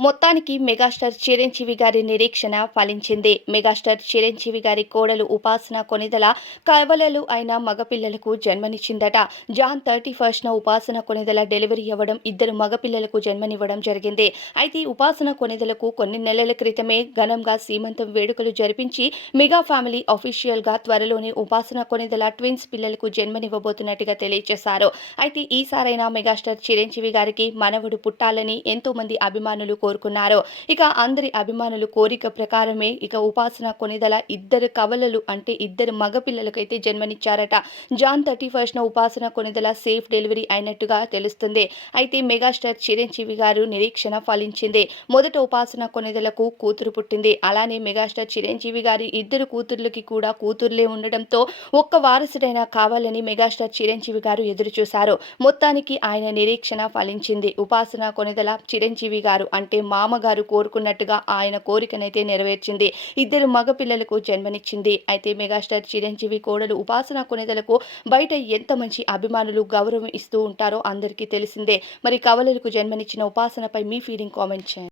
మొత్తానికి మెగాస్టార్ చిరంజీవి గారి నిరీక్షణ ఫలించింది. మెగాస్టార్ చిరంజీవి గారి కోడలు ఉపాసన కొనిదల కవలలు అయిన మగపిల్లలకు జన్మనిచ్చిందట. జాన్ థర్టీ ఫస్ట్న ఉపాసన కొనిదల డెలివరీ అవ్వడం ఇద్దరు మగపిల్లలకు జన్మనివ్వడం జరిగింది. అయితే ఉపాసన కొనిదలకు కొన్ని నెలల క్రితమే ఘనంగా సీమంతం వేడుకలు జరిపించి మెగా ఫ్యామిలీ అఫీషియల్గా త్వరలోనే ఉపాసన కొనిదల ట్విన్స్ పిల్లలకు జన్మనివ్వబోతున్నట్టుగా తెలియజేశారు అయితే ఈసారైనా మెగాస్టార్ చిరంజీవి గారికి మనవడు పుట్టాలని ఎంతోమంది అభిమానులు కోరుకున్నారు. ఇక అందరి అభిమానులు కోరిక ప్రకారమే ఇక ఉపాసన కొనిదల ఇద్దరు కవలలు అంటే ఇద్దరు మగపిల్లలకైతే జన్మనిచ్చారట. జాన్ థర్టీ ఫస్ట్న ఉపాసన కొనిదల సేఫ్ డెలివరీ అయినట్టుగా తెలుస్తుంది. అయితే మెగాస్టార్ చిరంజీవి గారు నిరీక్షణ ఫలించింది. మొదట ఉపాసన కొనిదలకు కూతురు పుట్టింది. అలానే మెగాస్టార్ చిరంజీవి గారి ఇద్దరు కూతుర్లకి కూడా కూతుర్లే ఉండడంతో ఒక్క వారసుడైనా కావాలని మెగాస్టార్ చిరంజీవి గారు ఎదురు చూశారు మొత్తానికి ఆయన నిరీక్షణ ఫలించింది. ఉపాసన కొనిదల చిరంజీవి గారు అంటే మామగారు కోరుకున్నట్టుగా ఆయన కోరికనైతే నెరవేర్చింది. ఇద్దరు మగపిల్లలకు జన్మనిచ్చింది. అయితే మెగాస్టార్ చిరంజీవి కోడలు ఉపాసన కొనేదలకు బయట ఎంత మంచి అభిమానులు గౌరవం ఇస్తూ ఉంటారో అందరికీ తెలిసిందే. మరి కవలలకు జన్మనిచ్చిన ఉపాసనపై మీ ఫీలింగ్ కామెంట్ చేయండి.